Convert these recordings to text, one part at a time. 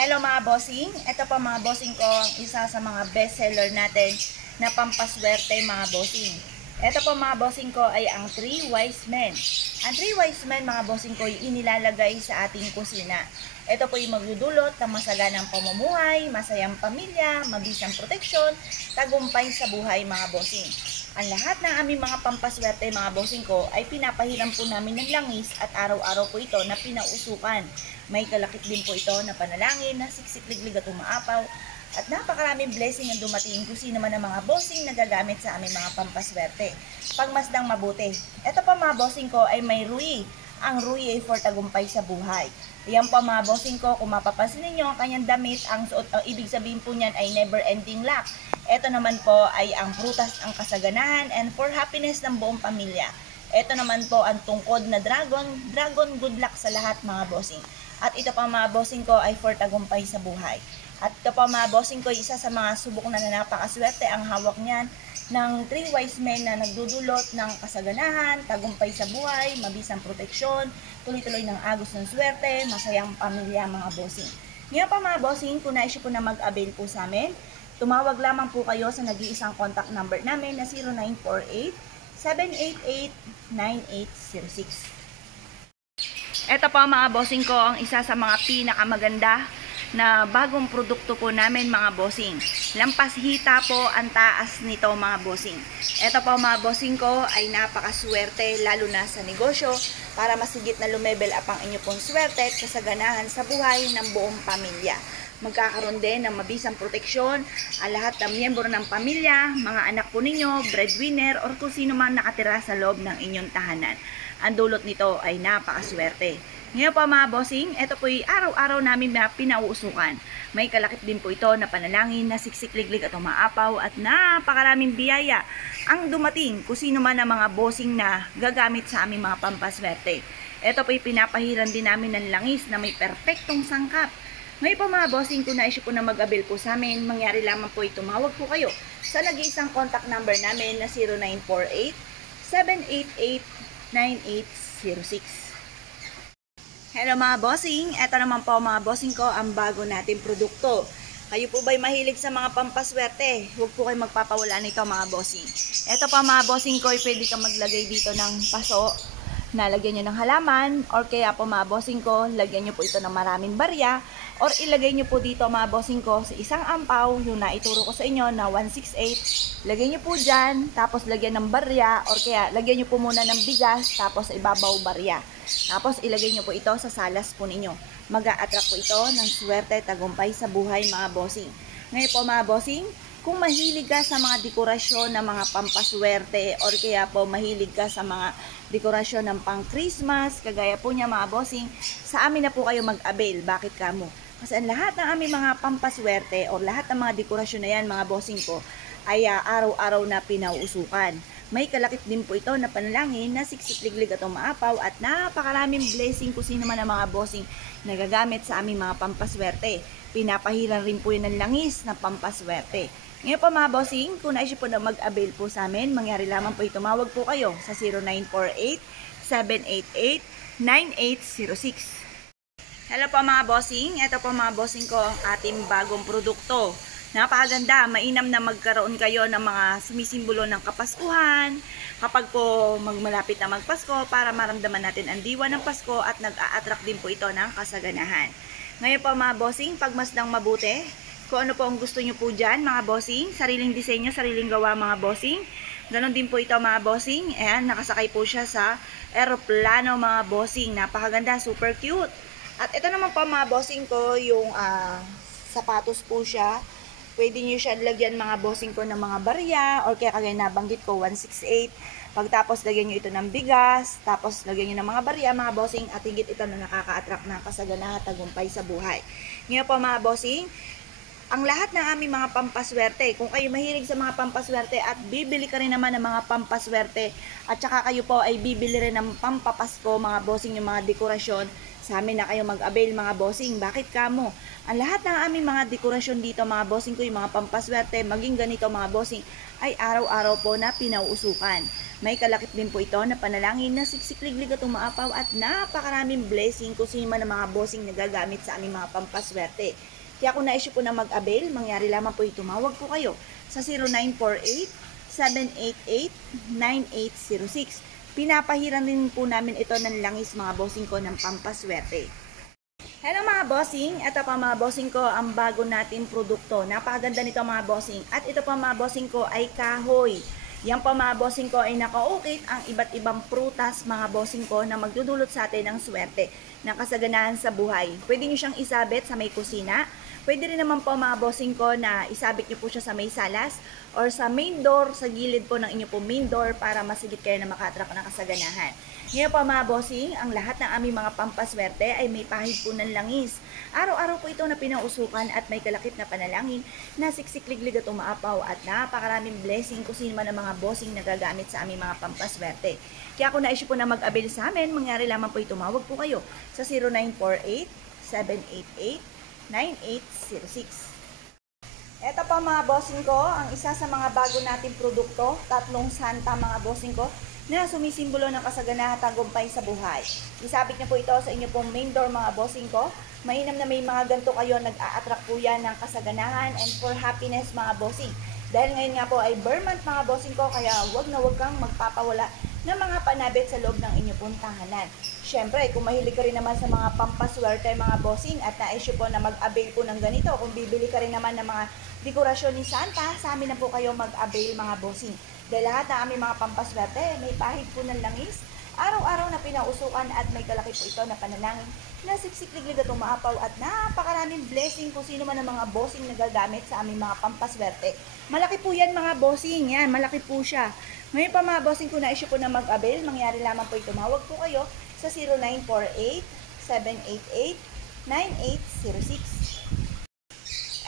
Hello mga bossing, ito pa mga bossing ko ang isa sa mga bestseller natin na pampaswerte mga bossing. Ito po mga bossing ko ay ang 3 Wise Men. Ang 3 Wise Men mga bossing ko ay inilalagay sa ating kusina. Ito po yung magdudulot ng masaganang pamumuhay, masayang pamilya, mabisang proteksyon, tagumpay sa buhay mga bossing. Ang lahat ng aming mga pampaswerte mga bossing ko ay pinapahiram po namin ng langis at araw-araw po ito na pinausukan. May kalakip din po ito na panalangin na siksik-liglig at umaapaw at napakaraming blessing ang dumating kung sino man ang mga bossing na gagamit sa aming mga pampaswerte. Pagmasdang mabuti. Ito pa mga bossing ko ay may Rui. Ang Rui ay for tagumpay sa buhay. Ayan po mga bossing ko, kung mapapansin ninyo ang kanyang damit, ang suot, ibig sabihin po niyan ay never ending luck. Ito naman po ay ang prutas ang kasaganahan and for happiness ng buong pamilya. Ito naman po ang tungkod na dragon good luck sa lahat mga bossing. At ito pa mga bossing ko ay for tagumpay sa buhay. At ito pa mga bossing ko, isa sa mga subok na napakaswerte ang hawak niyan ng 3 Wise Men na nagdudulot ng kasaganahan, tagumpay sa buhay, mabisang proteksyon, tuloy-tuloy ng agos ng swerte, masayang pamilya mga bossing. Ngayon pa mga bossing, kung nais po na mag-avail po sa amin, tumawag lamang po kayo sa nag-iisang contact number namin na 0948-788-9806. Ito po mga bossing ko ang isa sa mga pinakamaganda na bagong produkto po namin mga bossing. Lampas hita po ang taas nito mga bossing. Ito po mga bossing ko ay napakaswerte lalo na sa negosyo para masigit na lumebel up ang inyo pong swerte at kasaganahan sa buhay ng buong pamilya. Magkakaroon din ng mabisang proteksyon ang lahat ng miyembro ng pamilya, mga anak po ninyo, breadwinner, or kung sino man nakatira sa loob ng inyong tahanan. Ang dulot nito ay napakaswerte. Ngayon po mga bossing, ito po ay araw-araw namin na pinauusukan. May kalakip din po ito na panalangin na siksik-liglig at umaapaw at napakaraming biyaya ang dumating kung sino man ang mga bossing na gagamit sa aming mga pampaswerte. Ito po ay pinapahiran din namin ng langis na may perpektong sangkap. Ngayon po mga bossing, kung nais po na mag-avail po sa amin, mangyari lamang po ito, tumawag po kayo sa nag-iisang contact number namin na 0948-788-9806. Hello mga bossing, eto naman po mga bossing ko ang bago nating produkto. Kayo po ba'y mahilig sa mga pampaswerte? Huwag po kayo magpapawala nito mga bossing. Eto pa mga bossing ko, pwede kang maglagay dito ng paso na lagyan nyo ng halaman, or kaya po mga bossing ko, lagyan nyo po ito ng maraming barya, or ilagay nyo po dito mga bossing ko sa isang ampaw, yung naituro ko sa inyo na 168, lagyan nyo po dyan, tapos lagyan ng barya, or kaya lagyan nyo po muna ng bigas, tapos ibabaw barya. Tapos ilagay nyo po ito sa salas po ninyo. Mag-a-attract po ito ng swerte, tagumpay sa buhay mga bossing. Ngayon po mga bossing, kung mahilig ka sa mga dekorasyon ng mga pampaswerte or kaya po mahilig ka sa mga dekorasyon ng pang Christmas, kagaya po niya mga bossing, sa amin na po kayo mag-avail. Bakit kamo? Kasi ang lahat ng aming mga pampaswerte o lahat ng mga dekorasyon na yan mga bossing ko ay araw-araw na pinauusukan. May kalakip din po ito na panalangin na siksik-liglig at umaapaw at napakaraming blessing kung sino man ang mga bossing na gagamit sa aming mga pampaswerte. Pinapahiran rin po yun ng langis na pampaswerte. Ngayon po mga bossing, kung nais po na mag-avail po sa amin, mangyari lamang po tumawag po kayo sa 0948-788-9806. Hello po mga bossing, ito po mga bossing ko ang ating bagong produkto. Napakaganda, mainam na magkaroon kayo ng mga sumisimbolo ng Kapaskuhan kapag po malapit na magpasko para maramdaman natin ang diwa ng Pasko at nag-a-attract din po ito ng kasaganahan. Ngayon po mga bossing, pagmasdang mabuti, kung ano po ang gusto nyo po dyan mga bossing, sariling disenyo, sariling gawa mga bossing. Ganon din po ito mga bossing, ayan, nakasakay po siya sa aeroplano mga bossing, napakaganda, super cute. At ito naman po mga bossing ko, yung sapatos po siya. Pwede nyo siya lagyan mga bossing ko ng mga barya or kaya kagaya nabanggit ko 168. Pagtapos lagyan nyo ito ng bigas, tapos lagyan nyo ng mga barya mga bossing at higit ito na nakaka-attract ng kasaganahan, tagumpay sa buhay. Ngayon po mga bossing, ang lahat ng aming mga pampaswerte, kung kayo mahilig sa mga pampaswerte at bibili ka rin naman ng mga pampaswerte at saka kayo po ay bibili rin ng pampapasko mga bossing yung mga dekorasyon, sa amin na kayo mag-avail mga bossing. Bakit kamo? Ang lahat ng aming mga dekorasyon dito mga bossing ko, yung mga pampaswerte, maging ganito mga bossing, ay araw-araw po na pinauusukan. May kalakip din po ito na panalangin na siksikliglig at umaapaw at napakaraming blessing kung sino man ang mga bossing na gagamit sa aming mga pampaswerte. Kaya kung na-issue po na mag-avail, mangyari lamang po tumawag po kayo sa 0948-788-9806. Pinapahiran din po namin ito ng langis mga bossing ko ng pampaswerte. Hello mga bossing, ito pa mga bossing ko ang bago natin produkto. Napakaganda nito mga bossing. At ito pa mga bossing ko ay kahoy. Yan pa mga bossing ko ay nakaukit ang iba't ibang prutas mga bossing ko na magdudulot sa atin ng swerte, ng kasaganahan sa buhay. Pwede nyo siyang isabit sa may kusina. Pwede rin naman po mga bossing ko na isabit nyo po siya sa may salas or sa main door, sa gilid po ng inyo po main door para masigit kayo na makaattract ng kasaganahan. Ngayon po mga bossing, ang lahat ng aming mga pampaswerte ay may pahid po ng langis. Araw-araw po ito na pinausukan at may kalakip na panalangin na siksikliglig at umaapaw at napakaraming blessing kung sino man ang mga bossing na gagamit sa aming mga pampaswerte. Kaya kung na-issue po na mag-avail sa amin, mangyari lamang po tumawag po kayo sa 0948-788-9806. Ito pa mga bossing ko, ang isa sa mga bago nating produkto, tatlong santa mga bossing ko, na sumisimbolo ng kasaganahan at tagumpay sa buhay. Isabit niyo po ito sa inyo pong main door mga bossing ko. Mainam na may mga ganito kayo, nag-a-attract po yan ng kasaganahan and for happiness mga bossing. Dahil ngayon nga po ay Burr month mga bossing ko, kaya wag kang magpapawala ng mga panabit sa loob ng inyo pong tahanan. Siyempre, kung mahilig ka rin naman sa mga pampaswerte mga bossing at na-issue po na mag-avail po ng ganito, kung bibili ka rin naman ng mga dekorasyon ni Santa, sa amin na po kayo mag-avail mga bossing. Dahil lahat ng aming mga pampaswerte, may pahid po ng langis, araw-araw na pinausukan at may kalaki po ito na panalangin na siksikliglig at umaapaw at napakaraming blessing kung sino man ang mga bossing na gagamit sa aming mga pampaswerte. Malaki po yan mga bossing, yan, malaki po siya. Ngayon pa mga bossing, kung na-issue po na mag-avail, mangyari lamang po tumawag po kayo sa 0948-788-9806.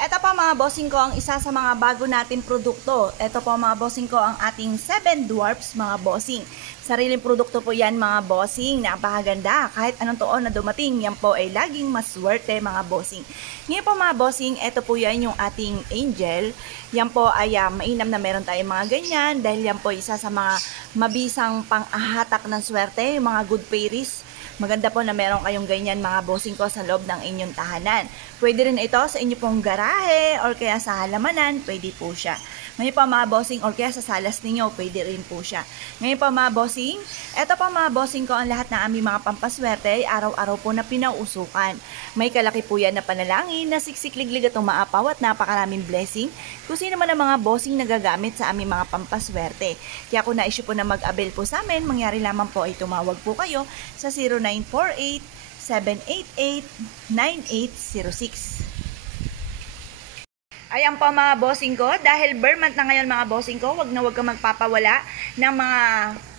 Ito pa mga bossing ko ang isa sa mga bago natin produkto. Ito po mga bossing ko ang ating 7 dwarfs mga bossing. Sariling produkto po yan mga bossing. Napakaganda. Kahit anong taon na dumating, yan po ay laging maswerte mga bossing. Ngayon po mga bossing, ito po yan yung ating angel. Yan po ay mainam na meron tayong mga ganyan dahil yan po isa sa mga mabisang pang-ahatak ng swerte, yung mga good fairies. Maganda po na meron kayong ganyan mga bossing ko sa loob ng inyong tahanan. Pwede rin ito sa inyo pong garahe or kaya sa halamanan, pwede po siya. Ngayon pa mga bossing or kaya sa salas ninyo, pwede rin po siya. Ngayon pa mga bossing, eto pa mga bossing ko ang lahat ng aming mga pampaswerte ay araw-araw po na pinausukan. May kalaki po yan na panalangin na siksikliglig at umaapaw at napakaraming blessing kung sino man ang mga bossing na gagamit sa aming mga pampaswerte. Kaya kung na-issue po na mag-avail po sa amin, mangyari lamang po ay tumawag po kayo sa 0948-788-9806. Ayan po mga bossing ko, dahil Burr month na ngayon mga bossing ko, wag kang magpapawala ng mga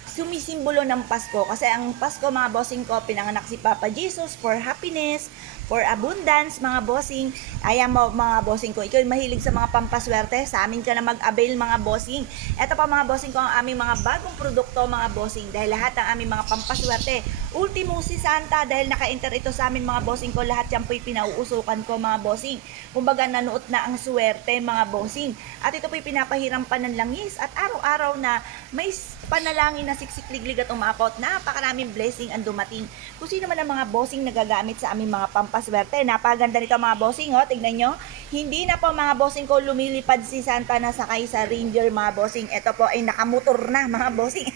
sumisimbolo ng Pasko. Kasi ang Pasko mga bossing ko, pinanganak si Papa Jesus for happiness, for abundance mga bossing. Ayan mo mga bossing ko, ikaw mahilig sa mga pampaswerte, sa amin ka na mag-avail mga bossing. Ito pa mga bossing ko ang aming mga bagong produkto mga bossing. Dahil lahat ng aming mga pampaswerte, ultimo si Santa, dahil naka-enter ito sa amin mga bossing ko, lahat yan po'y pinauusukan ko mga bossing. Kumbaga nanuot na ang swerte mga bossing. At ito po'y pinapahiram pa ng langis at araw-araw na may panalangin na siksikliglig at umapot. Napakaraming blessing ang dumating. Kung sino man ang mga bossing na gagamit sa aming mga pampaswerte, napaganda nito mga bossing, oh, tignan nyo. Hindi na po mga bossing ko lumilipad si Santa na sakay sa Ranger mga bossing. Ito po ay nakamotor na mga bossing.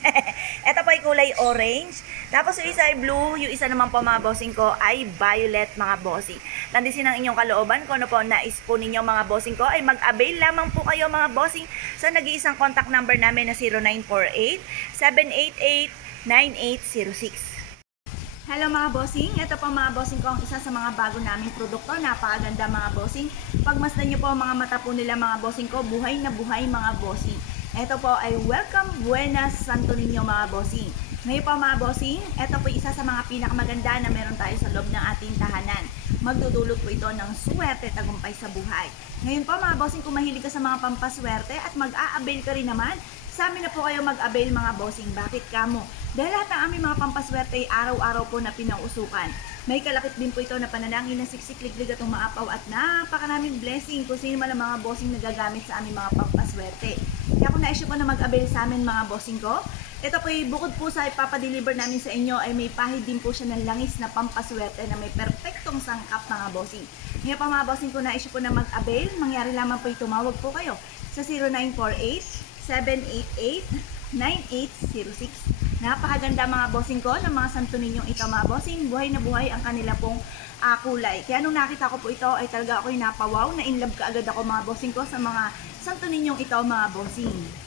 Ito po ay kulay orange. Tapos yung isa ay blue, yung isa naman po mga bossing ko ay violet mga bossing. Landisin ang inyong kalooban ko, ano po, nais po ninyo mga bossing ko ay mag-avail lamang po kayo mga bossing sa nag-iisang contact number namin na 0948-788-9806. Hello mga bossing, ito po mga bossing ko ang isa sa mga bago naming produkto. Napakaganda mga bossing. Pagmasdan nyo po ang mga mata po nila mga bossing ko, buhay na buhay mga bossing. Ito po ay Welcome Buenas Santo Niño mga bossing. Ngayon po mga bossing, ito po isa sa mga pinakamaganda na meron tayo sa loob ng ating tahanan. Magdudulot po ito ng swerte, tagumpay sa buhay. Ngayon po mga bossing, kung mahilig ka sa mga pampaswerte at mag-a-avail ka rin naman, sa amin na po kayo mag-avail mga bossing. Bakit kamo? Dahil lahat ng aming mga pampaswerte ay araw-araw po na pinausukan. May kalakip din po ito na panalangin na siksikliglig at umaapaw at napakaraming blessing kung sino man ang mga bossing na gagamit sa aming mga pampaswerte. Kaya kung na-issue po na mag-avail sa amin mga bossing ko, ito po bukod po sa ipapadeliver namin sa inyo ay may pahid din po siya ng langis na pampaswerte na may perfectong sangkap mga bossing. Ngayon pa mga bossing ko na-issue po na mag-avail, mangyari lamang po tumawag po kayo sa 0948-788-9806. Napakaganda mga bossing ko ng mga santo ninyong ito mga bossing. Buhay na buhay ang kanila pong kulay. Kaya nung nakita ko po ito ay talaga ako'y napawaw, na in love ka agad ako mga bossing ko sa mga santo ninyong ito mga bossing.